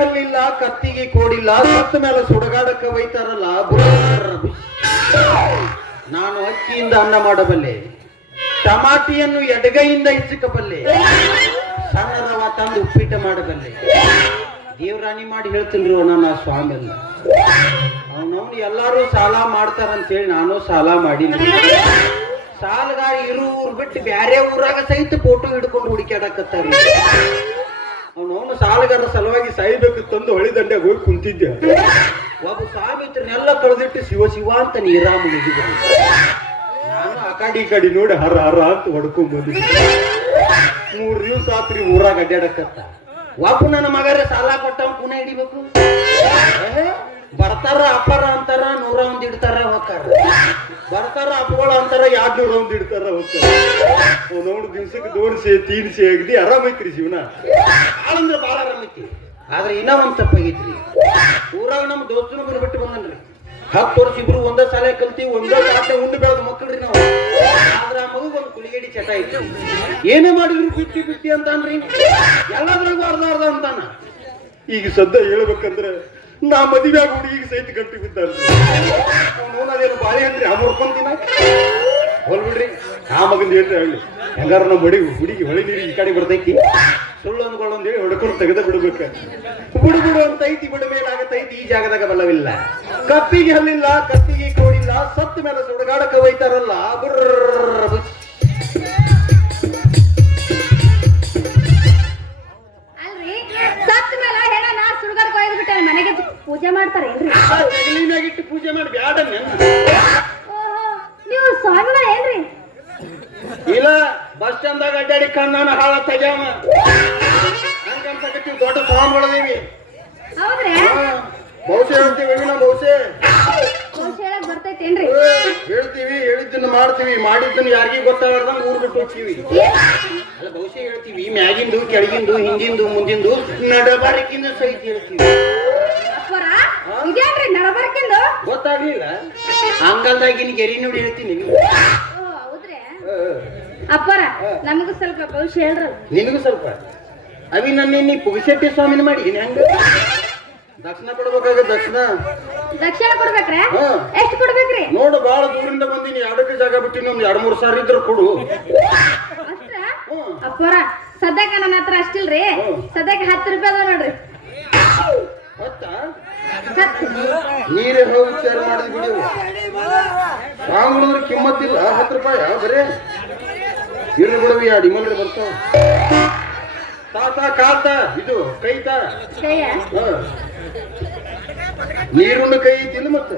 ಹಲ್ಲಿಲ್ಲ, ಕತ್ತಿಗೆ ಕೋಡಿಲ್ಲ, ಸತ್ತ ಮೇಲೆ ಸುಡಗಾಡಕ್ಕ ಒಯ್ತಾರಲ್ಲ. ನಾನು ಅಕ್ಕಿಯಿಂದ ಅನ್ನ ಮಾಡಬಲ್ಲೆ, ಟಮಾಟಿಯನ್ನು ಎಡಗೈಯಿಂದ ಹೆಚ್ಚಿಕಬಲ್ಲೆ, ಸಣ್ಣ ರವ ತಂದು ಉಪ್ಪಿಟ್ಟ ಮಾಡಬಲ್ಲೆ. ದೇವರಾಣಿ ಮಾಡಿ ಹೇಳ್ತೀನಿ ನನ್ನ ಸ್ವಾಮಿ ಅಲ್ಲ. ಅವನವನು ಎಲ್ಲಾರು ಸಾಲ ಮಾಡ್ತಾರಂತೇಳಿ ನಾನು ಸಾಲ ಮಾಡೀನಿ. ಸಾಲಗಾರ ಇರು ಊರ್ ಬಿಟ್ಟು ಬ್ಯಾರೆ ಊರಾಗ ಸಹಿತ ಫೋಟೋ ಹಿಡ್ಕೊಂಡು ಹುಡುಕ್ಯಾಡಕತ್ತಾರೆ. ಅವನವನು ಸಾಲಗಾರ ಸಲುವಾಗಿ ಸಾಯ್ಬೇಕು ತಂದು ಹೊಳಿ ದಂಡ್ಯಾಗ ಹೋಗಿ ಕುಂತಿದ್ದೆ. ಒಬ್ಬ ಸಾವಿತ್ರನೆಲ್ಲ ಕಳೆದಿಟ್ಟು ಶಿವ ಶಿವ ಅಂತ ನೀರಾ ಮುಗಿದ. ನಾನು ಆ ಕಡೆ ನೋಡಿ ಹರ ಹರ ಅಂತ ಹೊಡ್ಕೊಂಡ್ ಬಂದಿದ್ದೆ. 3 ದಿವಸ ಆತ್ರಿ ಊರಾಗ ಅಡ್ಡಾಡಕತ್ತ. ಒಬ್ಬ ನನ್ನ ಮಗರೇ ಸಾಲ ಕೊಟ್ಟ ಪುನಃ ಹಿಡಿಬೇಕು. ಬರ್ತಾರ ಅಪ್ಪರ ಅಂತಾರ 101 ಇಡ್ತಾರ ಹೋಗ್ತಾರ. ಬರ್ತಾರ ಅಪ್ಪಗಳು ಅಂತಾರ 201 ಇಡ್ತಾರ ಹೋಗ್ತಾರ. ನೋಡು ದಿವ್ಸಕ್ಕೆ 200 ಅಗದಿ ಆರಾಮೈತ್ರಿ ಜೀವನ. ಬಾಳಂದ್ರೆ ಬಾಳ ಆರಾಮೈತಿ. ಆದ್ರೆ ಇನ್ನ ಒಂದ್ ತಪ್ಪಾಗೈತ್ರಿ. ಊರಾಗ ನಮ್ ದೋಸ್ತನು ಬಿಟ್ಟು ಬಂದನ್ರಿ. 10 ವರ್ಷ ಇಬ್ರು ಒಂದೇ ಶಾಲೆ ಕಲ್ತೀವಿ, ಒಂದೇ ಸಾಧ್ಯ ಉಂಡು ಬೆಳೆದ ಮಕ್ಕಳ್ರಿ ನಾವು. ಆದ್ರ ಆ ಮಗು ಒಂದು ಕುಲಿಗೇಡಿ ಚಟ ಐತಿ. ಏನೇ ಮಾಡಿದ್ರು ಬಿಟ್ಟಿ ಅಂತಾನ್ರಿ. ಎಲ್ಲದ್ರಾಗೂ ಅರ್ಧ ಅಂತಾನ. ಈಗ ಸದ್ಯ ಹೇಳ್ಬೇಕಂದ್ರೆ ನಾ ಮದುವೆಯಾಗ ಹುಡುಗಿಗೆ ಸಹಿತ ಗಂಟು ಬಿದ್ದಾನ್ರಿ. ಅದೇನು ಬಾಳೆ ಅಂದ್ರಿ ಆ ಮುರ್ಕೊಂತಿನ ಹೊಲ್ಬಿಡ್ರಿ. ಆ ಮಗಂದ ಏನ್ರಿ ಹೇಳಿ ಹೆಂಗಾರ ನಮ್ಮ ಹುಡುಗಿ ಹೊಳಿ ನೀರು ಈ ಕಡೆ ಬರ್ತೈತಿ. ಸುಳ್ಳು ಅಂದ್ಕೊಳ್ಳೊಂದೇಳಿ ಹೊಡ್ಕೊಂಡು ತೆಗೆದ ಬಿಡ್ಬೇಕ. ಬಿಡು ಅಂತ ಐತಿ, ಬಿಡ ಮೇಲಾಗತೈತಿ. ಈ ಜಾಗದಾಗ ಬಲ್ಲವಿಲ್ಲ. ಕಪ್ಪಿಗೆ ಹಲ್ಲಿಲ್ಲ, ಕತ್ತಿಗೆ ಕೋಡಿಲ್ಲ, ಸತ್ತ ಮೇಲೆ ಸುಡಗಾಡಕ ಒಯ್ತಾರಲ್ಲ. ಮನೆಗೆ ಪೂಜೆ ಮಾಡ್ತಾರೇನ್ರಿ? ತಗಲಿನಾಗಿಟ್ಟು ಪೂಜೆ ಮಾಡಿ ಬ್ಯಾಡನ್ನ. ನೀವು ಸ್ವಾಮಿಗಳ ಏನ್ರಿ? ಇಲ್ಲ, ಬಸ್ ಸ್ಟ್ಯಾಂಡ್ದಾಗ ಅಡ್ಡಾಡಿ ಕಣ್ಣಾನ ಹಾಳ ತೆಗ್ಯಾಮ ಹಂಗಂತಕತ್ತೀವಿ. ದೊಡ್ಡ ಸ್ವಾಮಿಗಳದೇವಿ. ಹೌದ್ರಿ? ಬಹುಶಃ ಹೇಳ್ತೀವಿ. ನಮ್ಮ ಬಹುಶಃ ಹೇಳಕ್ ಬರ್ತೈತೇನ್ರಿ? ಹೇಳ್ತೀವಿ, ಹೇಳಿದ್ದನ್ನ ಮಾಡ್ತೀವಿ, ಮಾಡಿದ್ದನ್ನ ಯಾರಿಗೂ ಗೊತ್ತಾಗದಂಗ ಊರ್ ಬಿಟ್ಟು ಹೋಗ್ತೀವಿ. ಅಲ್ಲ ಬಹುಶಃ ಹೇಳ್ತೀವಿ. ಮ್ಯಾಗಿಂದು, ಕೆಳಗಿಂದು, ಹಿಂದಿಂದು, ಮುಂದಿಂದು, ನಡಬಾರಕಿಂದು ಸಹಿತ ಹೇಳ್ತೀವಿ. ಇದೇನ್ರಿ ನಡಬಾರಕಿಂದು? ಗೊತ್ತಾಗ್ಲಿಲ್ಲ? ಹಂಗಲ್ದಾಗಿನ ಗೆರಿ ನೋಡಿ ಹೇಳ್ತೀನಿ. ಹೌದ್ರಿ ಅಪ್ಪರ? ನಮಗೂ ಸ್ವಲ್ಪ ಭವಿಷ್ಯ ಹೇಳ್ರಲ್ಲ. ನಿನಗೂ ಸ್ವಲ್ಪ. ಅವಿ ನನ್ನ ಪುಗಶೆಟ್ಟಿ ಸ್ವಾಮಿನ ಮಾಡಿ ಹೆಂಗ ದಕ್ಷಿಣ ಕೊಡ್ಬೇಕಾಗ ದಕ್ಷಿಣ ಕೊಡ್ಬೇಕ್ರೆ? ಎಷ್ಟು ಕೊಡ್ಬೇಕ್ರಿ? ನೋಡು, ಬಾಳ ದೂರಿಂದ ಬಂದಿನಿ. 2 ಜಾಗ ಬಿಟ್ಟಿನಿ. ಒಂದ್ 2-3 ಸಾವಿರ ಇದ್ರ ಕೊಡು. ಅಷ್ಟ ಅಪ್ಪರ? ಸದ್ಯಕ್ಕ ನನ್ನ ಹತ್ರ ಅಷ್ಟಿಲ್ರಿ. ಸದ್ಯಕ್ಕೆ 10 ರೂಪಾಯಿ ಅದ ನೋಡ್ರಿ. ನೀರೇ ಹೋಗಿ ವಿಚಾರ ಮಾಡಿದ್ ಬಿಡಿ. ಸಾಂಗ್ಳಿದ್ರೆ ಕಿಮ್ಮತ್ತಿಲ್ಲ. 10 ರೂಪಾಯಿ ಬರೇ ಇರ್ಲಿ ಬಿಡವಿ. ಅಡಿಮಲ್ರಿ ಬರ್ತಾವ. ತಾತ ಕಾತ ಇದು ಕೈತ ನೀರುಣ್ಣ ಕೈ ಐತಿಲ್ಲ. ಮತ್ತ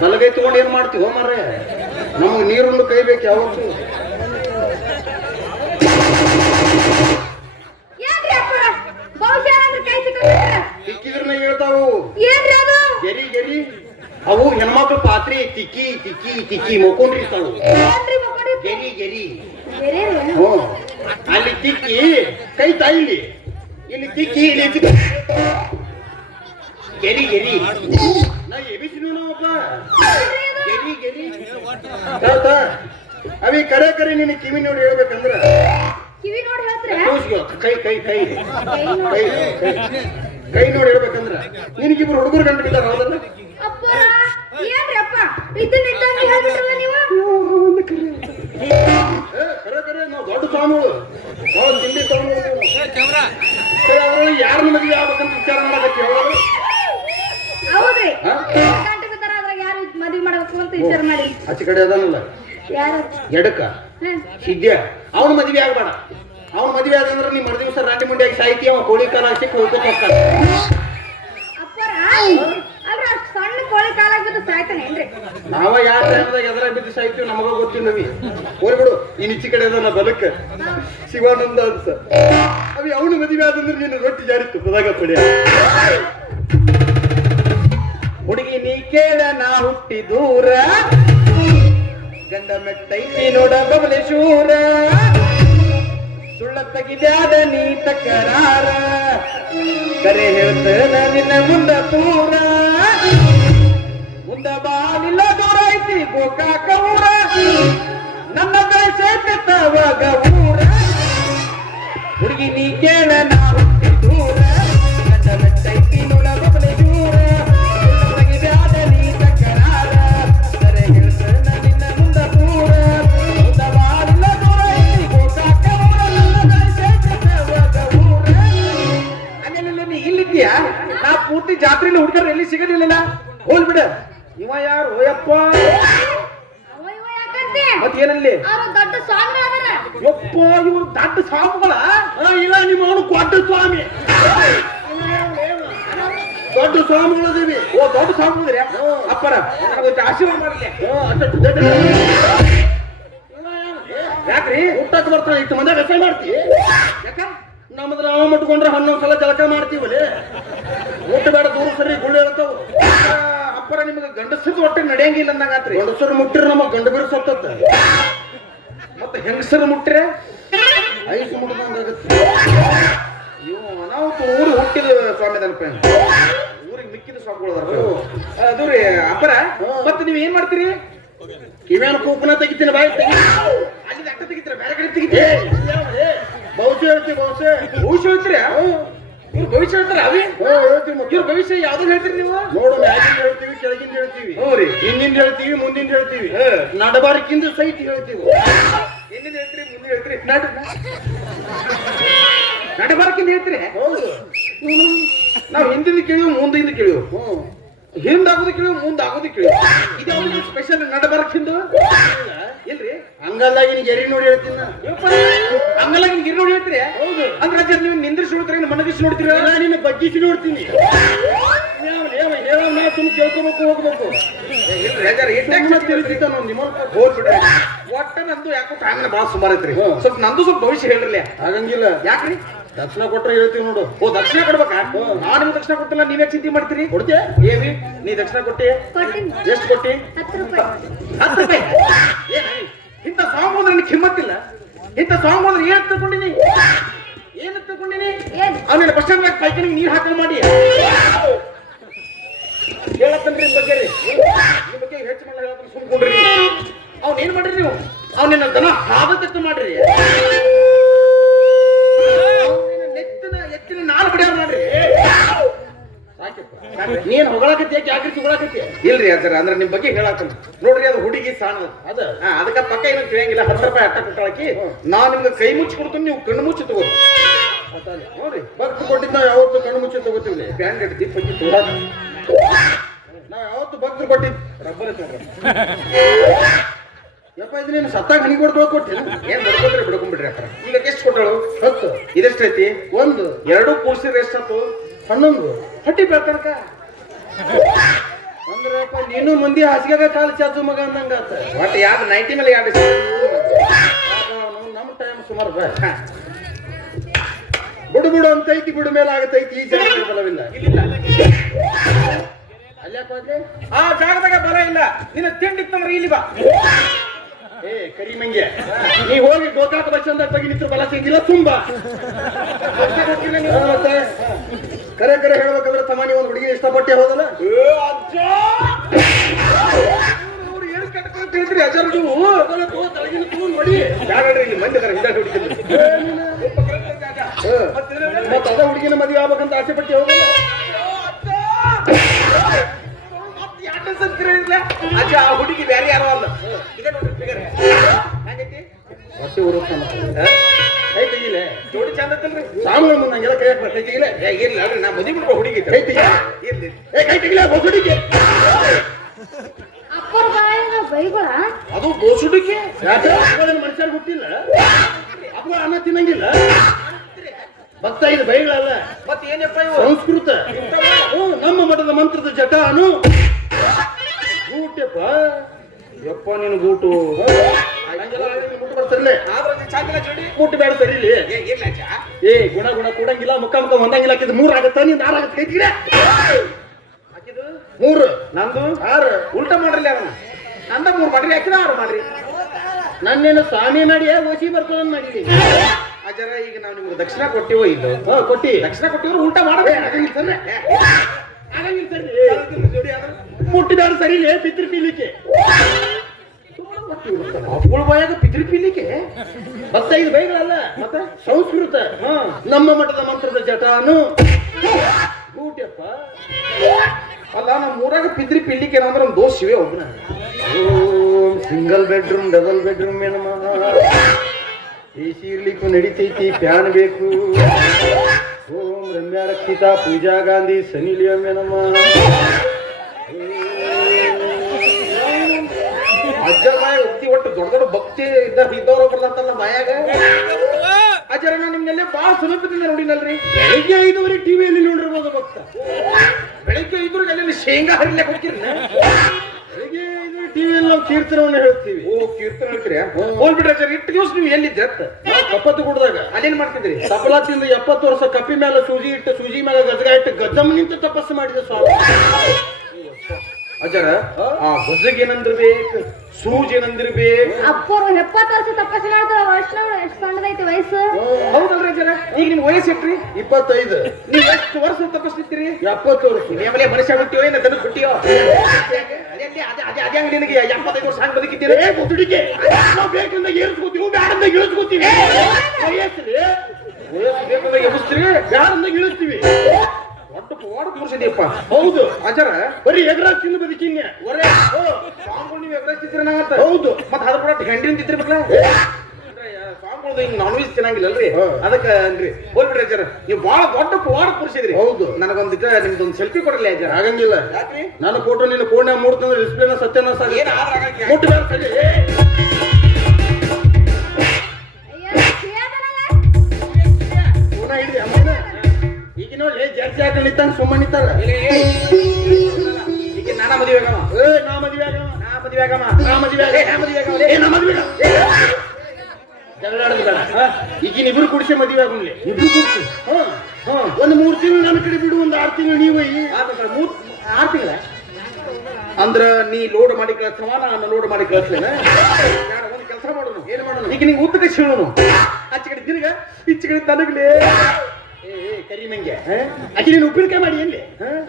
ಬಲಗೈ ತಗೊಂಡು ಏನ್ ಮಾಡ್ತೀವ ಮಾರ್ರೆ? ನಮಗ್ ನೀರುಣ್ಣ ಕೈ ಬೇಕು ಯಾವತ್ತು. ತಿಕ್ಕಿದ್ರನ್ನ ಹೇಳ್ತಾವು. ಗೆರಿ ಅವು ಹೆಣ್ಮಕ್ಳು ಪಾತ್ರೆ ತಿಕ್ಕಿ ಮೊಕ್ಕೊಂಡಿರ್ತಾವು. ಗೆರಿ ಅಲ್ಲಿ ತಿಕ್ಕಿ ಕೈ ತಾಯಿಲಿ, ಇಲ್ಲಿ ತಿಕ್ಕಿ ಇಲ್ಲಿ ಗೆರಿ ನಾ ಎಬಿಸಿನ ನಾವಪ್ಪ. ಗೆರಿ ಅವಿ ಕರೆ ನಿನ್ನ ಕಿವಿ ನೋಡಿ ಹೇಳ್ಬೇಕಂದ್ರ ಕೈ ಕೈ ಕೈ ಕೈ ಕೈ ನೋಡಿ ಹೇಳ್ಬೇಕಂದ್ರ ನಿನಗಿಬ್ರು ಹುಡುಗರು ಗಂಟು ಬಿದ್ದಾರ. ಹೌದಲ್ಲ? ಕರೆ ನಾವು ದೊಡ್ಡ ಸ್ವಾಮಿಗಳು, ತಿಂಡಿ ಸ್ವಾಮಿಗಳು. ಅದ್ರಲ್ಲಿ ಯಾರನ್ನ ಮದುವೆ ಆಗ್ಬೇಕಂತ ವಿಚಾರ ಮಾಡಕ್ಕೆ ಹೇಳೋದು. ಆಚೆ ಕಡೆ ಅದಾನಲ್ಲ ಎಡಕ ಸಿದ್ಯ, ಅವನು ಮದುವೆ ಆಗ್ಬೇಡ. ಅವ್ನು ಮದುವೆ ಆದಂದ್ರೆ ನೀ ಮರು ದಿವಸ ರಾಟಿ ಮುಂಡಿಯಾಗಿ ಸಾಯ್ತಿ. ಅವ ಕೋಳಿ ಕಾಲ ಹಾಕಿ ಹೋಗ್ಕೊತ ಹೋಗ್ತಾನೆ. ಸಣ್ಣ ಕೋಳಿ ಕಾಲ ಬಿದ್ದು ಸಾಯ್ತಾನೇನ್ರಿ? ನಾವ ಯಾವ ಟೈಮ್ದಾಗ ಎದರಾಗ ಬಿದ್ದು ಸಾಯ್ತೀವಿ ನಮಗ ಗೊತ್ತಿಲ್ಲವಿ. ಹೋಗ್ಬಿಡು. ನೀನ್ ಈಚೆ ಕಡೆ ಅದ ಬಲಕ್ಕ ಶಿವಾನಂದ ಅನ್ಸ. ಅವಿ ಅವನು ಮದುವೆ ಆದಂದ್ರೆ ನೀನು ರೊಟ್ಟಿ ಜಾರಿ ತುಪ್ಪದಾಗ ಪಡಿಯ. ಹುಡುಗಿ ನೀ ಕೇಳ ನಾ ಹುಟ್ಟಿ ದೂರ, ಗಂಡ ಮೆಟ್ಟೈತಿ ನೋಡ ಬಬಲೆ ಶೂರ. ಸುಳ್ಳ ತೆಗಿದ್ಯಾದ ನೀ ತಕರಾರ, ಕರೆ ಹೇಳ್ತೇನ ನಿನ್ನ ಮುಂದ ಪೂರ. ಮುಂದ ಬಾಲಿಲ್ಲ ದೂರ ಐತಿ ಗೋಕಾಕ ಊರ, ನನ್ನ ಬೆಳೆಸವಾಗ ಊರ. ಹುಡುಗಿ ನೀ ಕೇಳ ನಾ ಹುಟ್ಟಿ ದೂರ, ಇಲ್ಲಿದ್ದೀಯಾ? ನಾ ಪೂರ್ತಿ ಜಾತ್ರೆಯಲ್ಲಿ ಹುಡುಗರು ಎಲ್ಲಿ ಸಿಗಲಿಲ್ಲ. ಹೋಲ್ ಬಿಡ. ಇವ ಯಾರು ಓಯಪ್ಪ? ಅವ ಇವ ಯಾಕಂತೆ ಮತ್ತೇನಲ್ಲಿ? ಅವ್ರು ದೊಡ್ಡ ಸ್ವಾಮಿ ಅದಾರ. ಯಪ್ಪ ಇವ್ರು ದೊಡ್ಡ ಸ್ವಾಮಿಗಳ? ಇಲ್ಲ ನಿಮ್ಮ ಅವನು ಕೊಟ್ಟ ಸ್ವಾಮಿ ದೊಡ್ಡ ಸ್ವಾಮಿಗಳದೀವಿ. ಓ ದೊಡ್ಡ ಸ್ವಾಮಿಗಳಿದ್ರಿ ಅಪ್ಪರ ನನಗೊಂದು ಆಶೀರ್ವಾದ ಮಾಡಲಿ. ಯಾಕ್ರಿ ಊಟಕ್ಕೆ ಬರ್ತಾನೆ ಇಟ್ಟು ಮಂದಿ ವ್ಯವಸಾಯ ಮಾಡ್ತಿ ಯಾಕ? ನಮ್ಮದ್ರ ಅವ ಮುಟ್ಕೊಂಡ್ರೆ 11 ಸಲ ಜಲಕ ಮಾಡ್ತೀವಲ್ಲಿ. ಊಟ ಬೇಡ ದೂರ ಸರಿ ಗುಳ್ಳೆ ಇರ್ತಾವ. ಅಪ್ಪರ ನಿಮಗೆ ಗಂಡಸದ ಒಟ್ಟೆ ನಡೆಯಂಗಿಲ್ಲ ಅಂದಂಗಾತ್ರಿ. ಗಂಡಸರು ಮುಟ್ಟಿರ ನಮ್ಮ ಗಂಡು ಬೀರ್ ಸತ್ತತ್ತ. ಮತ್ತೆ ಹೆಂಗಸರು ಮುಟ್ರೆ ಐಸು ಮುಟ್ದಂಗಾಗತ್ತೆ. ಇವು ಅನಾಹುತ ಊರು ಹುಟ್ಟಿದ ಸ್ವಾಮಿ ಅದಲ್ಪ ಊರಿಗೆ ಮಿಕ್ಕಿದ ಸ್ವಾಮಿಗಳು ಅದು ರೀ ಅಪ್ಪರ. ಮತ್ತೆ ನೀವು ಏನ್ ಮಾಡ್ತೀರಿ? ಕಿವ್ಯಾನ ಕೂಪನ ತೆಗಿತೀನಿ ಬಾಯಿ ತೆಗಿ. ಅಲ್ಲಿ ಅಟ್ಟ ತೆಗಿತೀರ ಬೇರೆ ಕಡೆ ತೆಗಿತೀರಿ? ಬಹುಶಃ ಹೇಳ್ತೀವಿ ಬಹುಶಃ. ಭವಿಷ್ಯ ಹೇಳ್ತೀರಿ? ಇವ್ರು ಭವಿಷ್ಯ ಹೇಳ್ತಾರ ಅವಿ? ಹೇಳ್ತೀವಿ ಮತ್ತೆ. ಇವ್ರ ಭವಿಷ್ಯ ಯಾವ್ದು ಹೇಳ್ತೀರಿ ನೀವು? ನೋಡು ಮ್ಯಾಗಿಂದ ಹೇಳ್ತೀವಿ ಕೆಳಗಿಂದ ಹೇಳ್ತೀವಿ. ಹ್ಞೂ ರೀ. ಹಿಂದಿಂದ ಹೇಳ್ತೀವಿ ಮುಂದಿಂದ ಹೇಳ್ತೀವಿ. ನಡಬಾರಕ್ಕಿಂದ ಸಹಿತ ಹೇಳ್ತೀವಿ. ಹಿಂದಿನ ಹೇಳ್ತೀರಿ ಮುಂದೆ ಹೇಳ್ತೀರಿ ನಡಬಾರಕ್ಕಿಂದ ಹೇಳ್ತೀರಿ? ಹೌದು. ನಾವು ಹಿಂದಿಂದ ಕೇಳಿವು ಮುಂದಿಂದ ಕೇಳಿವು. ಹ್ಮ್ ಹಿಂದಾಗೋದು ಕೇಳಿವು ಮುಂದಾಗೋದು ಕೇಳಿವು. ಇದ್ಯಾವ್ದು ಸ್ಪೆಷಲ್ ನಡಬಾರಕ್ಕಿಂದ? ಇಲ್ರಿ ಹಂಗಲ್ಲಾಗಿ ನೀ ಗೆರಿ ನೋಡಿ ಹೇಳ್ತೀನಿ ನಾ. ಹಂಗಲ್ಲ ನಿಮ್ಗೆ ಗಿರ್ ನೋಡಿ ಹೇಳ್ತೀರಿ? ಹೌದು. ಅಂದ್ರೆ ಅಜ್ಜ ನೀವು ನಿಂದ್ರಿಸಿ ನೋಡ್ತೀರಿ ಮನಗಿಸಿ ನೋಡ್ತೀರ? ಎಲ್ಲ ನಿನ್ನ ಬಗ್ಗಿಸಿ ನೋಡ್ತೀನಿ. ಹೇಳ ನಾ ಸುಮ್ಮನೆ ಕೇಳ್ಕೊಬೇಕು ಹೋಗ್ಬೇಕು. ತಿಳಿಸಿದ್ದ ನಾವು ನಿಮ್ಮ ಹೋಗ್ಬಿಡ್ರಿ. ಒಟ್ಟ ನಂದು ಯಾಕೋ ಟೈಮ್ನ ಭಾಳ ಸುಮಾರು ಐತ್ರಿ. ಸ್ವಲ್ಪ ನಂದು ಸ್ವಲ್ಪ ಭವಿಷ್ಯ ಹೇಳ್ರಲ್ಲ. ಆಗಂಗಿಲ್ಲ. ಯಾಕ್ರಿ? ದಕ್ಷಿಣ ಕೊಟ್ರೆ ಹೇಳ್ತೀವಿ ನೋಡು. ಓ ದಕ್ಷಿಣ ಕೊಡ್ಬೇಕಾ? ನಾನು ನಿಮ್ಗೆ ದಕ್ಷಿಣ ಕೊಟ್ಟಿಲ್ಲ, ನೀವೇ ಚಿಂತೆ ಮಾಡ್ತೀರಿ? ಕೊಡ್ತೀಯ? ಏವಿ ನೀ ದಕ್ಷಿಣ ಕೊಟ್ಟಿ? ಕೊಟ್ಟಿನಿ. ಎಷ್ಟು ಕೊಟ್ಟಿ? 10 ರೂಪಾಯಿ. 10 ರೂಪಾಯಿ. ಇಂಥ ಸಾಂಗ್ ಅಂದ್ರೆ ನಿನಗೆ ಕಿಮ್ಮತ್ತಿಲ್ಲ. ಇಂಥ ಸಾಂಗ್ ಅಂದ್ರೆ ಏನ್ ತಗೊಂಡಿನಿ? ಏನ್ ತಗೊಂಡಿನಿ? ಏನ್? ಅವನ ಬಸ್ ಸ್ಟ್ಯಾಂಡ್ ಪೈಕಿನಿಗೆ ನೀರು ಹಾಕಲ್ ಮಾಡಿ ಹೇಳತ್ತನ್ರಿ ನಿಮ್ ಬಗ್ಗೆ ರೀ. ನಿಮ್ ಬಗ್ಗೆ ಹೆಚ್ಚು ಮಾಡಲ್ಲ ಹೇಳತ್ತನ ಸುಮ್ಕೊಂಡ್ರಿ. ಅವ್ನ ಏನ್ ಮಾಡ್ರಿ ನೀವು? ಅವನಿನ್ನ ದನ ಹಾವತಕ್ಕ ಮಾಡ್ರಿ. ಎತ್ತಿನ ನಾಲ್ ಬಡಿಯಾರ ಮಾಡ್ರಿ. ನೀನ್ ಹೊಗಳಾಕತ್ತಿ ಯಾಕೆ ಹೊಗಳಾಕತ್ತಿ? ಇಲ್ರಿ ಅಜ್ಜರ ಅಂದ್ರೆ ನಿಮ್ ಬಗ್ಗೆ ಹೇಳತ್ತನ ನೋಡ್ರಿ. ಅದು ಹುಡುಗಿ ಸಾಣದ ಅದ ಅದಕ್ಕ ಪಕ್ಕ ಏನು ತಿಳಿಯಂಗಿಲ್ಲ. 10 ರೂಪಾಯಿ ಅಟ್ಟ ಕೊಟ್ಟಾಕಿ ನಾನ್ ನಿಮ್ಗೆ ಕೈ ಮುಚ್ಚಿ ಕೊಡ್ತೀನಿ, ನೀವು ಕಣ್ಣು ಮುಚ್ಚಿ ತಗೋರಿ. ನೋಡ್ರಿ ಭಕ್ತ ಕೊಟ್ಟಿದ್ ನಾವ್ ಯಾವತ್ತು ಕಣ್ಣು ಮುಚ್ಚಿ ತಗೋತೀವಿ. ಬ್ಯಾಂಡ್ ಹಿಡ್ದು ಪಕ್ಕಿ ತೋಡ ನಾವ್ ಯಾವತ್ತು ಭಕ್ತರು ಕೊಟ್ಟಿದ್ ರಬ್ಬರ್ ಯಪ್ಪ ಇದ್ ನೀನು ಸತ್ತಾಗ ಹನಿ ಕೊಡ್ತೋ ಕೊಟ್ಟಿಲ್ಲ. ಏನ್ ಬಡ್ಕೊಂಡ್ರೆ ಬಿಡ್ಕೊಂಡ್ಬಿಡ್ರಿ ಅಪ್ಪ. ಈಗ ಎಷ್ಟು ಕೊಟ್ಟಳು? 10. ಇದೆಷ್ಟೈತಿ? 1 2 ಕೂಡ್ಸಿದ್ರೆ ಎಷ್ಟಾತು? 11. ಹೊಟ್ಟಿ ಬೆಳ್ತನಕ ಅಂದ್ರಪ್ಪ ನೀನು ಮಂದಿ ಹಾಸಿಗೆ ಕಾಲು ಚಾಚು ಮಗ ಅಂದಂಗ ಆತ. ಒಟ್ಟು ಯಾವ್ದು 90 ಮೇಲೆ 2 ನಮ್ಮ ಟೈಮ್ ಸುಮಾರು ಬಿಡು ಅಂತೈತಿ. ಬಿಡು ಮೇಲೆ ಆಗತೈತಿ. ಈ ಜಾಗ ಬಲವಿಲ್ಲ. ಅಲ್ಯಾಕ ಹೋದ್ಲೆ? ಆ ಜಾಗದಾಗ ಬಲ ಇಲ್ಲ. ನಿನ್ನ ತಿಂಡಿತ್ತಂದ್ರೆ ಇಲ್ಲಿ ಬಾ. ಏ ಕರಿ ಮಂಗೆ, ನೀ ಹೋಗಿ ಗೋಕಾಕ ಬಸ್ ಸ್ಟ್ಯಾಂಡ್ ಬಗ್ಗೆ ನಿಂತ್ರು ಬಲ ಸಿಗಿಲ್ಲ ತುಂಬಾ. ಮತ್ತೆ ಕರೆ ಹೇಳ್ಬೇಕಂದ್ರೆ ತಮ್ಮ ನೀವು ಒಂದು ಹುಡುಗಿ ಇಷ್ಟಪಟ್ಟೆ ಹೋದಲ್ಲ? ಏನು ಕಟ್ಕೊಂಡು ತಿಳಿದ್ರಿ ಅಜಾರ ನೀವು? ತಳಗಿನ ತೂ ನೋಡಿ ಜಾಗಡ್ರಿ ಇಲ್ಲಿ ಮಂದಿ ಅದರ ಹಿಂದೆ ಹುಡುಗಿದ್ರು. ಮತ್ತೆ ಅದ ಹುಡುಗಿನ ಮದುವೆ ಆಗ್ಬೇಕಂತ ಆಸೆ ಪಟ್ಟಿ ಹೋಗಲ್ಲ? ಅಜ್ಜ ಆ ಹುಡುಗಿ ಬೇರೆ ಯಾರೋ ಅಲ್ಲ. ಇದೆ ನೋಡ್ರಿ ಫಿಗರ್ ಹೇಗೈತಿ? ಹೊಟ್ಟೆ ಉರುತ್ತಾನ. ಕೈ ತೆಗಿಲೆ. ಜೋಡಿ ಚಂದ ಐತಲ್ರಿ? ಸಾಮೂಲ ಮುಂದಂಗೆಲ್ಲ ಕೈ ಹಾಕ್ಬೇಕು. ಕೈ ತೆಗಿಲೆ. ಇಲ್ಲ ಅಲ್ರಿ ನಾ ಮದುವೆ ಬಿಡ್ಬೋ ಹುಡುಗಿ ಕೈ ತೆಗಿಲೆ. ಇರ್ಲಿ. ಕೈ ತೆಗಿಲೆ ಹುಡುಗಿ. ಅಪ್ಪರ ಬಾಯಿನ ಬೈಗಳ. ಅದು ಬೋಸುಡಿಕೆ. ಯಾಕೆ ಮನುಷ್ಯರಿಗೆ ಹುಟ್ಟಿಲ್ಲ? ಅಪ್ಪ ಅನ್ನ ತಿನ್ನಂಗಿಲ್ಲ. ಭಕ್ತ ಇದು ಬೈಗಳಲ್ಲ, ಮತ್ತೆ ಏನಪ್ಪ ಇವು? ಸಂಸ್ಕೃತ. ನಮ್ಮ ಮಠದ ಮಂತ್ರದ ಜಟಾನು ಗೂಟಪ್ಪ. ಯಪ್ಪ ನೀನು ಗೂಟು ಮುಟ್ಟು ಬರ್ತಾರಲ್ಲೇ. ಆದ್ರೆ ಚಂದಿಲ್ಲ ಜೋಡಿ. ಮುಟ್ಟು ಬೇಡ ಸರಿಲಿ. ಇಲ್ಲ ಅಜ್ಜ. ಏ ಗುಣ ಕೂಡಂಗಿಲ್ಲ. ಮುಖ ಹೊಂದಂಗಿಲ್ಲ. ಹಾಕಿದ್ 3 ಆಗತ್ತ. ನೀನ್ 6 ಆಗತ್ತ. ಕೈತಿಗಿಡ ಹಾಕಿದ್ದು 3 ನಂದು 6. ಉಲ್ಟಾ ಮಾಡ್ರಲ್ಲ ಅವನ. ನಂದ 3 ಮಾಡ್ರಿ, ಹಾಕಿದ 6 ಮಾಡ್ರಿ. ನನ್ನೇನು ಸ್ವಾಮಿ ಮಾಡಿ ಓಸಿ ಬರ್ತದ ಮಾಡಿದಿ. ಅಜ್ಜರ ಈಗ ನಾವು ನಿಮ್ಗೆ ದಕ್ಷಿಣ ಕೊಟ್ಟಿವೋ ಇಲ್ಲೋ? ಕೊಟ್ಟಿ. ದಕ್ಷಿಣ ಕೊಟ್ಟಿವ್ರು ಊಟ ಮಾಡಬೇಕು. ಆಗಂಗಿಲ್ಲ ಸರ್. ಆಗಂಗಿಲ್ಲ ಸರ್. ಜೋಡಿ ಆದ್ರೆ ಮುಟ್ಟಿದಾರು ಸರಿಲೇ ಪಿತೃ ಪೀಲಿಕೆ. ಅಪ್ಪುಳ ಬಾಯಾಗ ಪಿತೃ ಪೀಲಿಕೆ. ಭಕ್ತ ಇದು ಬೈಗಳಲ್ಲ, ಮತ್ತೆ ಸಂಸ್ಕೃತ. ನಮ್ಮ ಮಠದ ಮಂತ್ರದ ಜಟಾನು ಗೂಟಪ್ಪ. ಅಲ್ಲ ನಮ್ಮ ಊರಾಗ ಪಿದ್ರಿ ಪಿಲ್ಲಿಕೆ ಅಂದ್ರೆ ಒಂದು ದೋಷ ಶಿವೆ ಒಬ್ಬನ. ಸಿಂಗಲ್ ಬೆಡ್ರೂಮ್ ಡಬಲ್ ಬೆಡ್ರೂಮ್ ಏನಮ್ಮ. AC ಇರ್ಲಿಕ್ಕೂ ನಡಿತೈತಿ. ಫ್ಯಾನ್ ಬೇಕು. ಓಂ ರಮ್ಯಾ ರಕ್ಷಿತಾ ಪೂಜಾ ಗಾಂಧಿ ಸನಿ ಲಿಯೋಮೆ ನಮಃ. ಅಜ್ಜರ ಬಾಯ ಉಕ್ತಿ ಒಟ್ಟು ದೊಡ್ಡ ದೊಡ್ಡ ಭಕ್ತಿ ಇದ್ದವ್ರು ಬರ್ಲತ್ತಲ್ಲ ಬಾಯಾಗ. ಅಜ್ಜರ ನಾನು ನಿಮ್ಗೆಲ್ಲೇ ಬಾಳ ಸುಲಭದಿಂದ ನೋಡಿನಲ್ರಿ. ಬೆಳಿಗ್ಗೆ 5 ಟಿವಿಯಲ್ಲಿ ನೋಡಿರ್ಬೋದು ಭಕ್ತ. ಬೆಳಿಗ್ಗೆ 5 ಅಲ್ಲಿ ಶೇಂಗಾ ಹರಿಲಿಕ್ಕೆ ಹೋಗ್ತಿರಿ. ಬೆಳಿಗ್ಗೆ 5 ಟಿವಿಯಲ್ಲಿ ನಾವು ಕೀರ್ತನವನ್ನು ಹೇಳ್ತೀವಿ. ಓ ಕೀರ್ತನ ಹೇಳ್ತೀರಿ. ಹೋಗ್ಬಿಟ್ರೆ ಅಜ್ಜರ ಇಟ್ಟು ದಿವಸ ನೀವು ಎಲ್ಲಿದ್ದೆ ಅಂತ? ನಾವು ಕಪ್ಪತ್ತು ಕುಡ್ದಾಗ ಅಲ್ಲೇನ್ ಮಾಡ್ತಿದ್ರಿ? ತಪಲಾತಿಂದ 70 ವರ್ಷ ಕಪ್ಪಿ ಮೇಲೆ ಸೂಜಿ ಇಟ್ಟು ಸೂಜಿ ಮೇಲೆ ಗಜಗ ಇಟ್ಟು ಗಜಮ್ ನಿಂತು ತಪಸ್ಸು ಮಾಡಿದ ಸ್ವಾಮಿ. ಅಜ್ಜರ ಆ ಗಜಗ್ ಏನಂದಿರ್ಬೇಕು, ಸೂಜ್ ಏನಂದಿರ್ಬೇಕು. ಅಪ್ಪರು 70 ವರ್ಷ ತಪಸ್ಸು ಮಾಡ್ತಾರ. ವರ್ಷ ಎಷ್ಟು ಸಣ್ಣದೈತಿ ವಯಸ್ಸು. ಹೌದಲ್ರಿ ಅಜ್ಜರ? ಈಗ ನಿಮ್ ವಯಸ್ಸು ಎಷ್ಟ್ರಿ? 25. ನೀವ್ ಎಷ್ಟು ವರ್ಷ ತಪಸ್ಸಿರ್ತೀರಿ? 70 ವರ್ಷ. ನೀವೇ ಮನುಷ್ಯ ಹುಟ್ಟಿಯೋ ಏನ ದನ ಹುಟ್ಟಿಯೋ? ಅದೇ ಅಂಗಡಿ ನಿನಗೆ 75 ವರ್ಷ ಹಂಗೆ ಬದುಕಿದ್ದೀರಿ. ಮುದುಡಿಗೆ ನಾವು ಬೇಕಂದಾಗ ಏರಿಸ್ಕೋತೀವಿ, ಬ್ಯಾಡಂದಾಗ ಇಳಿಸ್ಕೋತೀವಿ. ವಯಸ್ಸ್ರಿ ವಯಸ್ಸು ಬೇಕಂದಾಗ ಎಬ್ಬಿಸ್ತೀರಿ, ಬ್ಯಾಡಂದಾಗ ಇಳಿಸ್ತೀವಿ. ಒಟ್ಟು ಪವಾಡ ಕೂರ್ಸಿದೀಯಪ್ಪ. ಹೌದು. ಅಜ್ಜರ ಬರೀ ಎಗರಾಜ್ ತಿಂದು ಬದುಕಿನ್ಯ. ಒರೇ ಸ್ವಾಮಿಗಳು ನೀವು ಎಗ್ರಸ್ತಿದ್ರಿ ನಾವತ್ತ. ಹೌದು. ಮತ್ತ ಅದ್ರ ಕೂಡ ಹೆಂಡ್ರಿನ್ ತಿಂತಿರಿ ಮಕ್ಳ. ಸ್ವಾಮಿಗಳು ಹಿಂಗ್ ನಾನ್ ವೆಜ್ ತಿನ್ನಂಗಿಲ್ಲಲ್ರಿ, ಅದಕ್ಕೆ ಅನ್ರಿ ಹೋಗ್ಬಿಡ್ರಿ ಅಜ್ಜರ. ನೀವು ಬಹಳ ದೊಡ್ಡ ಪವಾಡ ಕೂರ್ಸಿದ್ರಿ. ಹೌದು. ನನಗೊಂದಿದ್ದ ನಿಮ್ದೊಂದು ಸೆಲ್ಫಿ ಕೊಡಲಿ ಅಜ್ಜರ. ಆಗಂಗಿಲ್ಲ. ಯಾಕ್ರಿ? ನನ್ನ ಫೋಟೋ ನಿನ್ನ ಫೋನ್ ಮೂಡ್ತಂದ್ರೆ ಡಿಸ್ಪ್ಲೇನ ಸತ್ಯನಾಶ ಆಗುತ್ತೆ. ಏನ್ ಆದ್ರ ಆಗಕ್ಕೆ? ಮುಟ್ಟು ಬೇಡ ಸರಿ. ಅಯ್ಯೋ ಸಿಯಾದನಲ್ಲ. ಫೋನ ಹಿಡಿ ಅಮ್ಮನ. ಈಗ ನೋಡಿ ಜರ್ಸಿ ಹಾಕೊಂಡು ನಿಂತಂಗ ಸುಮ್ಮನೆ ನಿಂತಾಳ. ಈಗ ನಾನಾ ಮದುವೆ ಆಗವ. ನಾ ಮದುವೆ ಆಗವ. ನಾ ಮದುವೆ ಆಗವ. ನಾ ಮದುವೆ ಆಗ. ನಾ ಮದುವೆ ಆಗವ. ನಾ ಮದುವೆ ಆಗ. ಜಗಳ ಆಡೋದು ಬೇಡ. ಈಗಿನ ಇಬ್ರು ಕುಡಿಸಿ ಮದುವೆ ಆಗುನ್ಲಿ. ಇಬ್ರು ಕುಡಿಸಿ. ಒಂದು 3 ತಿಂಗಳು ನನ್ನ ಕಡೆ ಬಿಡು, ಒಂದು 6 ತಿಂಗಳು ನೀವು. 6 ತಿಂಗಳ ಅಂದ್ರ ನೀ ಲೋಡ್ ಮಾಡಿ ಕಳಿಸ್ತವ, ನಾನು ಲೋಡ್ ಮಾಡಿ ಕಳಿಸ್ತೇನೆ. ಒಂದು ಕೆಲಸ ಮಾಡೋಣ. ಏನ್ ಮಾಡೋಣ? ಈಗ ನಿಂಗೆ ಉದ್ದಕ್ಕೆ ಶೀಳೋನು. ಆಚೆ ಕಡೆ ತಿರ್ಗ ಈಚೆ ಕಡೆ ತನಗ್ಲೇ ಕರಿ ನಂಗೆ ಆಕೆ ನೀನು ಉಪ್ಪಿನಕಾಯಿ ಮಾಡಿ ಎಲ್ಲಿ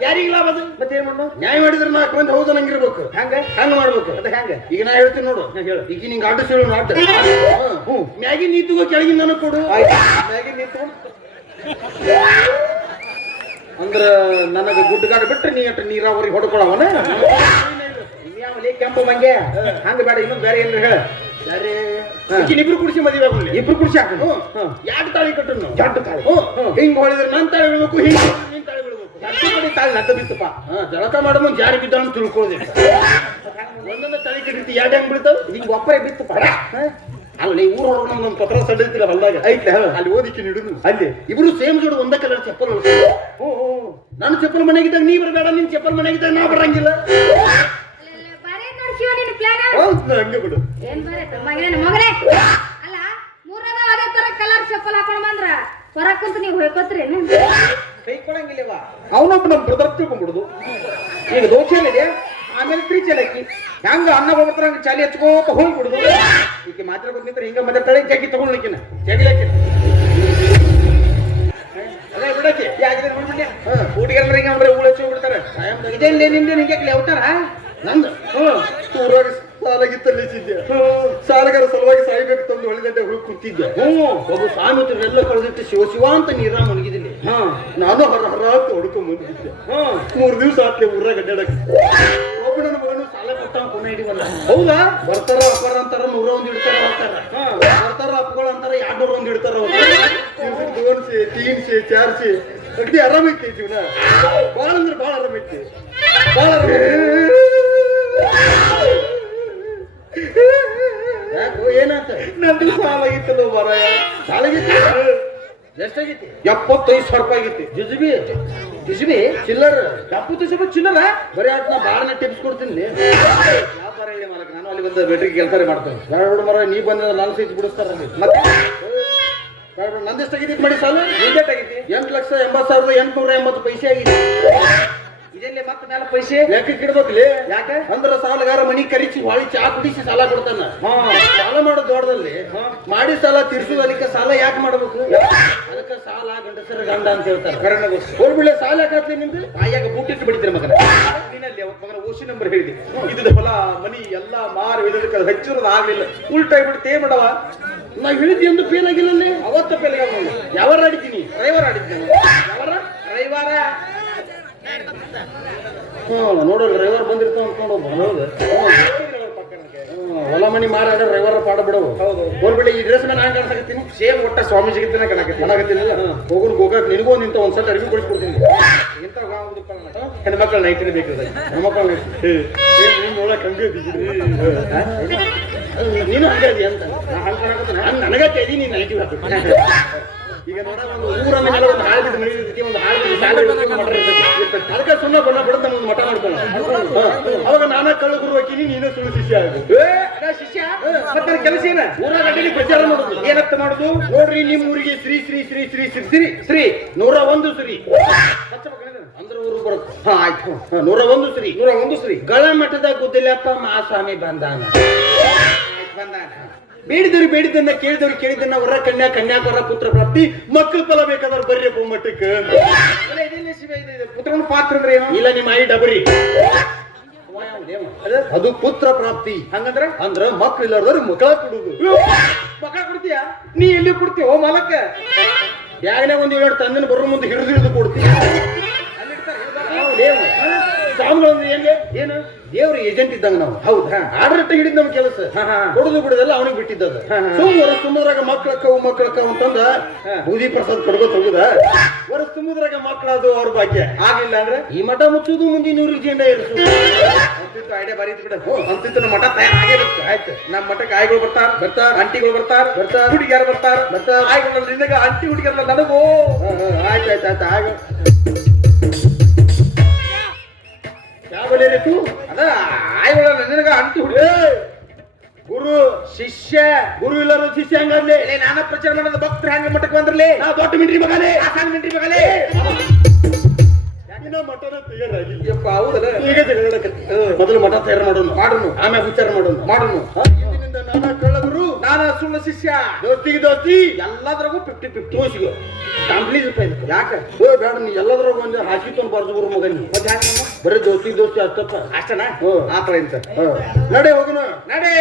ಯಾರಿಗೆ ಲಾಭ ಅದು? ಮತ್ತೆ ಏನ್ ಮಾಡೋಣ? ನ್ಯಾಯ ಮಾಡಿದ್ರೆ 4 ಮಂದಿ ಹೌದು ನಂಗಿರ್ಬೇಕು. ಹಂಗ ಹಂಗ ಮಾಡ್ಬೇಕು. ಅದ ಹೆಂಗ? ಈಗ ನಾ ಹೇಳ್ತೀನಿ ನೋಡು. ಹೇಳು. ಈಗ ನಿಂಗೆ ಆಟ ಸೀಳು ಆಟ. ಮ್ಯಾಗಿ ನೀತಿಗೋ ಕೆಳಗಿನ ನನಗೆ ಕೊಡು. ಮ್ಯಾಗಿ ನಿಂತು ಅಂದ್ರ ನನಗೆ ಗುಡ್ಡಗಾಡ ಬಿಟ್ರೆ ನೀ ಅಟ್ ನೀರಾವರಿ ಹೊಡ್ಕೊಳವನ. ಇನ್ಯಾವಲೇ ಕೆಂಪು ಮಂಗೆ ಹಂಗ ಬೇಡ, ಇನ್ನೊಂದು ಬೇರೆ ಏನ್ರ ಹೇಳ. ಇಬ್ರು ಕುಡಿಸಿ ಮದುವೆ ಆಗುನ್ಲಿ. ಇಬ್ರು ಕುರ್ಸಿ ಹಾಕು. ಯಾಕೆ ತಾಳಿ ಕಟ್ಟು ನಾವು? ಜಡ್ಡು ತಾಳಿ. ಹಿಂಗ್ ಹೊಳಿದ್ರೆ ನನ್ ತಾಳಿ ಬೀಳ್ಬೇಕು, ಹಿಂಗ್ ನಿನ್ ತಾಳಿ ಬೀಳ್ಬೇಕು. ಜಡ್ಡು ಕಡೆ ತಾಳಿ ನಡ್ದು ಬಿತ್ತಪ್ಪ. ಜಳಕ ಮಾಡೋ ಮುಂದೆ ಜಾರಿ ಬಿದ್ದ ಅಂತ ತಿಳ್ಕೊಳ್ಳೋದೆ. ಒಂದೊಂದು ತಾಳಿ ಕಟ್ಟಿರ್ತಿ 2 ಹೆಂಗ್ ಬೀಳ್ತಾವ? ಈಗ ಒಬ್ಬರೇ ಬಿತ್ತಪ್ಪ. ಅಲ್ಲಿ ಊರ್ ಹೊರಗೆ ನಮ್ ಪತ್ರ ಸಡ್ಡಿರ್ತಿಲ್ಲ ಹೊಲ್ದಾಗ ಐತೆ. ಅಲ್ಲಿ ಓದಿಕ್ಕೆ ಹಿಡಿದು ಅಲ್ಲಿ ಇಬ್ರು ಸೇಮ್ ಜೋಡು ಒಂದೇ ಕಲರ್ ಚಪ್ಪಲ್. ನಾನು ಚಪ್ಪಲ್ ಮನೆಗಿದ್ದಾಗ ನೀ ಬರಬೇಡ, ನಿನ್ ಚಪ್ಪಲ್ ಮನೆಗಿದ್ದಾಗ ನಾ ಬರಂಗಿಲ್ಲ. ಬಾರಿ ನೋಡ್ ಶಿವ ನಿನ್ನ ಪ್ಲಾನ್. ಹಂಗೆ ಬಿಡು. ಏನ್ ಬರೈತೆ ಮಗನೇ ಮಗನೇ. ಅಲ್ಲ ಮೂರನೇದ ಅದೇ ತರ ಕಲರ್ ಚಪ್ಪಲ್ ಹಾಕೊಂಡ್ ಬಂದ್ರ ಹೊರಗ್ ಕುಂತ ನೀವು ಹೋಯ್ಕೋತ್ರೇನು? ಕೈ ಕೊಡಂಗಿಲ್ಲವ. ಅವನೊಬ್ಬ ನಮ್ ಬ್ರದರ್ ತಿಳ್ಕೊಂಡ್ಬಿಡುದು. ಈಗ ದೋಸೆ ಇದೆ, ಆಮೇಲೆ 3 ಚಲಕ್ಕಿ ಹೆಂಗ ಅನ್ನ ಬರ್ತಾರ ಹಂಗ ಚಾಲಿ ಹಚ್ಕೋತ ಹೋಗ್ಬಿಡುದು. ಈಕೆ ಮಾತ್ರ ಗೊತ್ತಿದ್ರೆ ಹಿಂಗ ಮದ್ದೆ ಜಗ್ಗಿ ತಗೊಂಡ್ಲಿಕ್ಕಿನ ಜಗಿಲಕ್ಕಿನ ಅದೇ ಬಿಡಕ್ಕೆ ಯಾಕೆ ಬಿಡ್ಬಿಡ್ಲಿ. ಊಟಿಗೆಲ್ಲ ಹಿಂಗ ಅಂದ್ರೆ ಉಳಿಸಿ ಬಿಡ್ತಾರೆ. ಇದೇನ್ಲೇ ನಿಂದೆ ಹಿಂಗೆ ಲೆವತಾರ ನಂದು ಊರಾಗ ಸಾಲಾಗಿತ್ತಲ್ಲಿಸಿದ್ದೆ. ಸಾಲಗಾರ ಸಲುವಾಗಿ ಸಾಯ್ಬೇಕು ತಂದು ಹೊಳಿದಂಡೆ ಹುಡುಕ್ ಕುಂತಿದ್ದೆ. ಒಬ್ಬ ಸ್ವಾಮಿತ್ರೆಲ್ಲ ಕಳೆದಿಟ್ಟು ಶಿವ ಶಿವ ಅಂತ ನೀರ ಮುಳುಗಿದ್ದೀನಿ. ನಾನು ಹರ ಹರ ಅಂತ ಹೊಡ್ಕೊಂಡ್ ಬಂದಿದ್ದೆ. 3 ದಿವಸ ಆತ್ಲೆ ಊರಾಗ ಅಡ್ಡಾಡಕ್ಕೆ. ಒಬ್ಬ ನನ್ನ ಮಗನು ಸಾಲ ಕೊಟ್ಟ ಪುನಃ ಹಿಡಿವಲ್ಲ. ಹೌದಾ? ಬರ್ತಾರ ಅಪ್ಪಾರ ಅಂತಾರ 101 ಇಡ್ತಾರ ಹೋಗ್ತಾರ. ಬರ್ತಾರ ಅಪ್ಪಗಳು ಅಂತಾರ 201 ಇಡ್ತಾರ. 2 3 4 ಅಗ್ದಿ ಆರಾಮೈತಿ ಜೀವನ. ಬಾಳ ಅಂದ್ರೆ ಬಾಳ ಆರಾಮೈತಿ. ಬಾಳ ಯಾಕೋ ಏನಾತ? ನಂದು ಸಾಲ ಆಗಿತ್ತಲ್ಲ ಮಾರಾಯ. ಸಾಲಾಗೈತಿ? ಎಷ್ಟಾಗೈತಿ? 75,000 ರೂಪಾಯಿ ಆಗಿತ್ತು. ಜುಜುಬಿ ಜುಜುಬಿ ಚಿಲ್ಲರ್ 70,000 ರೂಪಾಯಿ ಚಿಲ್ಲರ. ಬರೀ ಆತ್ ನಾ ಬಾಳನ ಟಿಪ್ಸ್ ಕೊಡ್ತೀನಿ. ವ್ಯಾಪಾರ ಹೇಳಿ ಮಾಲಕ, ನಾನು ಅಲ್ಲಿ ಬಂದ ಬೇಟ್ರಿಗೆ ಕೆಲಸ ಮಾಡ್ತೇನೆ. ಬೇಡ ಮರ ನೀ ಬಂದ ನಾನು ಸಹಿತ ಬಿಡಿಸ್ತಾರ. ಮತ್ತೆ ನಂದು ಎಷ್ಟಾಗೈತಿ ಮಾಡಿ ಸಾಲ? ನಿಂದೇಟಾಗೈತಿ? 8,80,880 ಪೈಸೆ ಆಗಿದೆ. ಇದೆಲ್ಲೇ ಮತ್ತೆ ಮೇಲೆ ಪೈಸೆ ಲೆಕ್ಕಕ್ಕೆ ಇಡ್ಬೇಕ್ಲಿ. ಯಾಕೆ? ಅಂದ್ರ ಸಾಲಗಾರ ಮನಿ ಕರಿಸಿ ಹೊಳಿ ಚಾ ಕುಡಿಸಿ ಸಾಲ ಕೊಡ್ತಾನ. ಸಾಲ ಮಾಡೋ ದೊಡ್ಡದಲ್ಲಿ ಮಾಡಿ ಸಾಲ ತೀರ್ಸುದಲಿಕ್ಕೆ ಸಾಲ ಯಾಕೆ ಮಾಡ್ಬೇಕು? ಅದಕ್ಕೆ ಸಾಲ ಗಂಡಸರ ಗಂಡ ಅಂತ ಹೇಳ್ತಾರೆ. ಹೋಗ್ಬಿಡ್ಲೆ ಸಾಲ ಯಾಕೆ ನಿಮ್ದು? ಆಯಾಗ ಬೂಟಿಟ್ಟು ಬಿಡ್ತೀರಿ ಮಗನ. ನೀನಲ್ಲಿ ಅವತ್ತು ಮಗನ ಓಸಿ ನಂಬರ್ ಹೇಳಿದೆ. ಇದ್ದ ಹೊಲ ಮನಿ ಎಲ್ಲ ಮಾರಿ ಒಯ್ದಕ್ಕೆ ಹಚ್ಚಿರೋದು ಆಗ್ಲಿಲ್ಲ. ಉಲ್ಟಾ ಬಿಡ್ತೇ ಮಾಡವ. ನಾ ಹೇಳಿದ್ದೆ ಎಂದು ಫೇಲ್ ಆಗಿಲ್ಲ. ಅವತ್ತ ಪೇಲ್ ಯಾವಾರ ಆಡಿದ್ದೀನಿ? ಡ್ರೈವರ್ ಆಡಿದ್ದೇನೆ. ಯಾವಾರ ರವಿವಾರ ನೋಡಲ್ಲ ಡ್ರೈವರ್ ಬಂದಿರ್ತಾವ ಅನ್ಕೊಂಡು ಹೊಲ ಮನಿ ಮಾರಾಡ ರವಿವಾರ ಪಾಡ ಬಿಡವು ಹೌದು. ಗೋರ್ಬಿಡಿ ಈ ಡ್ರೆಸ್ ಮೇಲೆ ನಾನು ಕಾಣಿಸಕತ್ತೀನಿ ಸೇಮ್ ಒಟ್ಟ ಸ್ವಾಮೀಜಿಗಿದ್ದನ ಕಣಕತ್ತಿ ಚೆನ್ನಾಗತ್ತೀನಿಲ್ಲ ಹೋಗೋಣ ಗೋಕಾಕ್ ನಿನಗೂ ನಿಂತ ಒಂದ್ಸಲ ಅರಿವಿ ಕೊಡಿಸ್ಕೊಡ್ತೀನಿ ಇಂಥ ಹೆಣ್ಮಕ್ಳು ನೈಟಿನ ಬೇಕಾದ್ರೆ ಹೆಣ್ಮಕ್ಳು ನೀನು ನೋಡಕ್ ಹಂಗೆ ನೀನು ಹಂಗೆ ಅದಿ ಅಂತ ನನಗತ್ತೆ ಅದಿ ನೀನು ನೈಟಿ ಈಗ ನೋಡ ಒಂದು ಊರನ್ನ ಮೇಲೆ ಒಂದು ಹಾಳು ಬಿದ್ದು ಮನೆಗೆ ಒಂದು ಹಾಳು ಅದಕ್ಕೆ ಸುಮ್ಮನೆ ಬಣ್ಣ ಬಿಡದ ಒಂದು ಮಠ ಮಾಡ್ಕೊಳ್ಳ ಅವಾಗ ನಾನಾ ಕಳ್ಳ ಗುರು ಹಾಕಿನಿ ನೀನೇ ಸುಳ್ಳು ಶಿಷ್ಯ ಆಗ ಶಿಷ್ಯ ಮತ್ತೆ ಕೆಲಸ ಏನ ಊರಾಗ ಅಡ್ಡಿಲಿ ಪ್ರಚಾರ ಮಾಡುದು ಏನಂತ ಮಾಡುದು ನೋಡ್ರಿ ನಿಮ್ ಊರಿಗೆ ಶ್ರೀ ಶ್ರೀ ಶ್ರೀ ಶ್ರೀ ಶ್ರೀ ಶ್ರೀ ಶ್ರೀ 101 ಶ್ರೀ ಅಂದ್ರೆ ಊರು ಬರುತ್ತೆ ಹಾ ಆಯ್ತು 101 ಶ್ರೀ 101 ಶ್ರೀ ಗಳ ಮಠದ ಗುದ್ದಲಪ್ಪ ಮಹಾಸ್ವಾಮಿ ಬಂದಾನ ಬಂದಾನ ಬೇಡಿದವ್ರು ಬೇಡಿದ್ದನ್ನ ಕೇಳಿದವ್ರು ಕೇಳಿದ್ದನ್ನ ವರ ಕನ್ಯಾ ಕನ್ಯಾಕರ ಪುತ್ರ ಪ್ರಾಪ್ತಿ ಮಕ್ಕಳ ಫಲ ಬೇಕಾದ್ರೆ ಬರ್ರಿ ಮಠಕ್ಕೆ ಪುತ್ರನ ಪಾತ್ರ ಅಂದ್ರೆ ಏನು ಇಲ್ಲ ನಿಮ್ಮ ಐ ಡಬರಿ ಅದು ಪುತ್ರ ಪ್ರಾಪ್ತಿ ಹಂಗಂದ್ರ ಅಂದ್ರ ಮಕ್ಳು ಇಲ್ಲಾರ್ದವ್ರು ಮಕ್ಕಳ ಕೊಡುದು ಮಕ್ಕ ಕೊಡ್ತೀಯ ನೀ ಎಲ್ಲಿ ಕೊಡ್ತೀಯ ಓ ಮಾಲಕ್ಕ ಬ್ಯಾಗ್ನಾಗ ಒಂದು 7 ತಂದಿನ ಬರೋ ಮುಂದೆ ಹಿಡಿದು ಕೊಡ್ತೀವಿ ಸ್ವಾಮಿಗಳಂದ್ರೆ ಹೆಂಗೆ ಏನು ದೇವ್ರ ಏಜೆಂಟ್ ಇದ್ದಂಗ ನಾವು ಹೌದಾ ಆಡಳಿತ ಹಿಡಿದ ನಮ್ ಕೆಲಸ ಕೊಡುದು ಬಿಡುದಲ್ಲ ಅವನಿಗೆ ಬಿಟ್ಟಿದ್ದದ ಸುಮ್ಮದ್ರಾಗ ಮಕ್ಕಳಕ್ಕವು ಅಂತಂದ ಬೂದಿ ಪ್ರಸಾದ್ ಕೊಡ್ಕೋತ ಹೋಗುದ ಹೊರ ಸುಮ್ಮದ್ರಾಗ ಮಕ್ಕಳದು ಅವ್ರ ಭಾಗ್ಯ ಆಗಿಲ್ಲ ಅಂದ್ರೆ ಈ ಮಠ ಮುಚ್ಚುದು ಮುಂದಿನ ಊರಿಗೆ ಜೆಂಡ ಇರಿಸುದು ಅಂತಿತ್ತು ಐಡಿಯಾ ಬರೀತ್ ಬಿಡ ಅಂತಿತ್ತು ನಮ್ಮ ಮಠ ತಯಾರಾಗಿರುತ್ತೆ ಆಯ್ತು ನಮ್ಮ ಮಠಕ್ಕೆ ಆಯ್ಗಳು ಬರ್ತಾರ ಅಂಟಿಗಳು ಬರ್ತಾರ ಹುಡುಗಿಯಾರು ಬರ್ತಾರ ಆಯ್ಗಳು ನಿನಗ ಅಂಟಿ ಹುಡುಗಿಯಲ್ಲ ನನಗೂ ಆಯ್ತಾಯ್ತಾಯ್ತು ಆಗ ಯಾವ ಅದ ಆಯ್ಗಳ ನಿನಗ ಅಂಟಿ ಹುಡುಗಿ ಗುರು ಶಿಷ್ಯ ಗುರು ಇಲ್ಲರ ಶಿಷ್ಯ ಹಂಗಲ್ಲಿ ನಾನ ಪ್ರಚಾರ ಮಾಡೋದು ಭಕ್ತರು ಹೆಂಗ ಮಠಕ್ಕೆ ಬಂದ್ರಲಿ ನಾ ದೊಡ್ಡ ಮಿಂಟ್ರಿ ಮಗನೇ ಸಣ್ಣ ಮಿಂಟ್ರಿ ಮಗಲೇ ಮಠನ ತಯಾರಾಗಿ ಯಪ್ಪ ಹೌದಲ್ಲ ಈಗ ಮೊದಲು ಮಠ ತಯಾರು ಮಾಡೋಣ ಆಮೇಲೆ ವಿಚಾರ ಮಾಡೋಣ ಇಂದಿನಿಂದ ನಾನಾ ಕಳ್ಳಗುರು ನಾನಾ ಸುಳ್ಳು ಶಿಷ್ಯ ದೋಸ್ತಿ ಎಲ್ಲದ್ರಾಗೂ 50-50 ತೋಸಿಗೋ ಕಂಪ್ಲೀಟ್ ರೂಪಾಯಿ ಯಾಕೆ ಬೇಡ ನೀ ಎಲ್ಲದ್ರಾಗ ಒಂದು ಹಾಕಿ ತೊಗೊಂಡು ಬಾರ್ದು ಗುರು ಮಗನಿ ಬರೀ ದೋಸ್ತಿ ಅಷ್ಟಪ್ಪ ಅಷ್ಟನಾ ಆತರ ಇಂತ ನಡೆ ಹೋಗೋಣ ನಡೆ